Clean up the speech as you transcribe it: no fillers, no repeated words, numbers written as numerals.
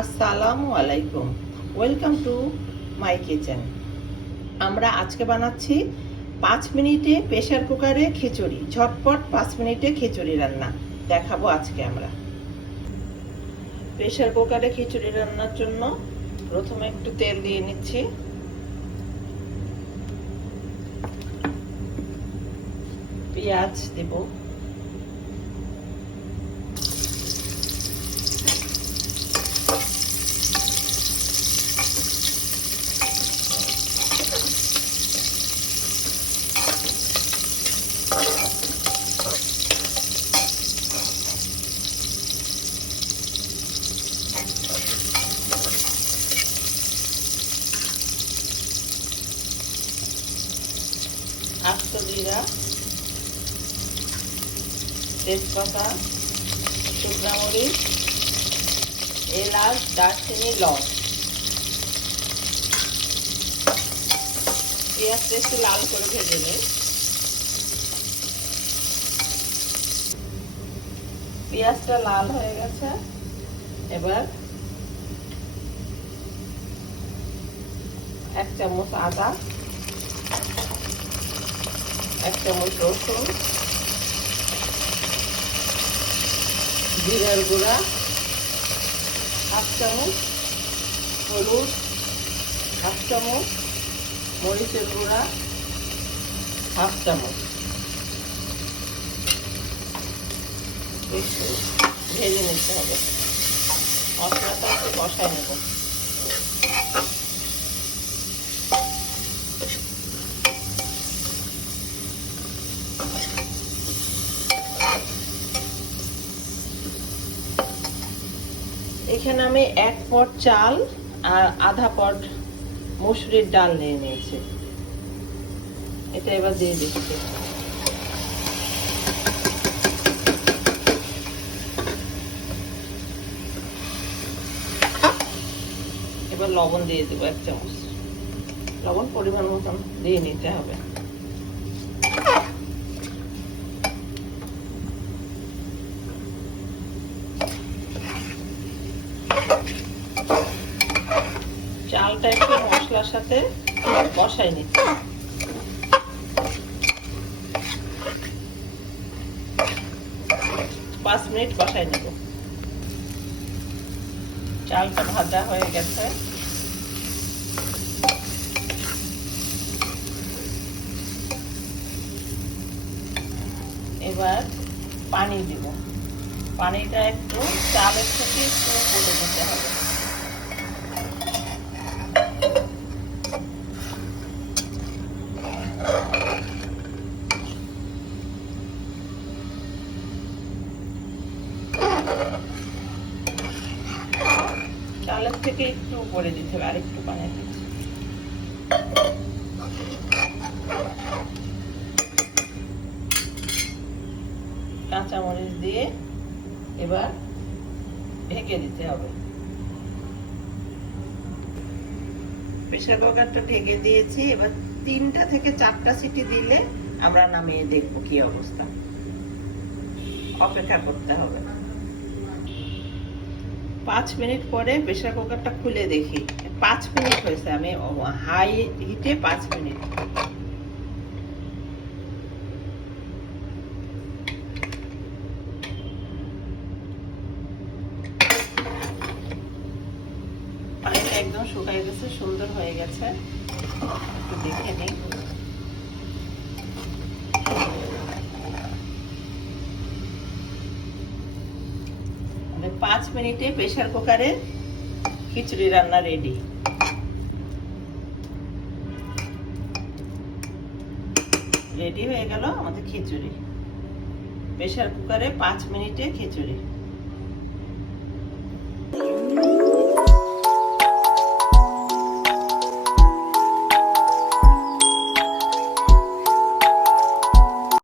আসসালামু আলাইকুম, welcome to my kitchen. আমরা আজকে বানাচ্ছি 5 মিনিটে প্রেসার কুকারে খিচুড়ি। ঝটপট 5 মিনিটে খিচুড়ি রান্না দেখাবো আজকে আমরা। প্রেসার কুকারে খিচুড়ি রান্নার জন্য প্রথমে একটু তেল দিয়ে নিচ্ছি। পেঁয়াজ দেব, আস্ত জিরা, তেজপাতা, শুকনা মরিচ, এলাচ, দারচিনি, লং। পেঁয়াজটা একটু লাল করে ভেজে নিই। পেঁয়াজটা লাল হয়ে গেছে, এবার 1 চামচ আদা, 1 চামচ রসুন, জিরার গুঁড়া, 1/2 চামচ হলুদ, 1/2 চামচ মরিচের গুঁড়া, 1/2 চামচ। একটু ভেজে নিতে হবে, মশলাটা একটু কষায় নেব। এখানে আমি 1 পট চাল আর আধা পট মসুরির ডাল নিয়ে নিয়েছি। এটা এবার দিয়ে দিচ্ছি। এবার লবণ দিয়ে দেবো 1 চামচ। লবণ পরিমাণ মতন দিয়ে নিতে হবে। চালটা একটু মশলার সাথে কষাই নিচ্ছি। পাঁচ মিনিট কষাই নেব। চালটা ভাজা হয়ে গেছে, এবার পানি দিব। পানিটা একটু চালের থেকে একটু বলে দিতে হবে। চালের থেকে একটু উপরে দিতে হবে, আর একটু পানি দিচ্ছি। কাঁচামরিচ দিয়ে এবার ঢেকে দিতে হবে। প্রেসার কুকারটা ঢেকে দিয়েছি। এবার 3টা থেকে 4টা সিটি দিলে আমরা নামিয়ে দেখবো কি অবস্থা। অপেক্ষা করতে হবে। 5 মিনিট পরে প্রেসার কুকারটা খুলে দেখি 5 মিনিট হয়েছে। আমি হাই হিটে 5 মিনিট। পানিটা একদম শুকিয়ে গেছে, সুন্দর হয়ে গেছে। একটু দেখে নিই। মানে 5 মিনিটে প্রেসার কুকারে খিচুড়ি রান্না রেডি। রেডি হয়ে গেল আমাদের খিচুড়ি। প্রেসার কুকারে 5 মিনিটে খিচুড়ি।